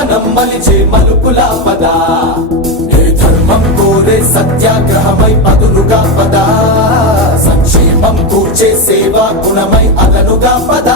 గమనం మలిచే మలుపుల పద ఏ ధర్మం కోరే సత్యాగ్రహమై పదులుగా పద సంక్షేమం కూర్చే సేవా గుణమై అదనుగా పద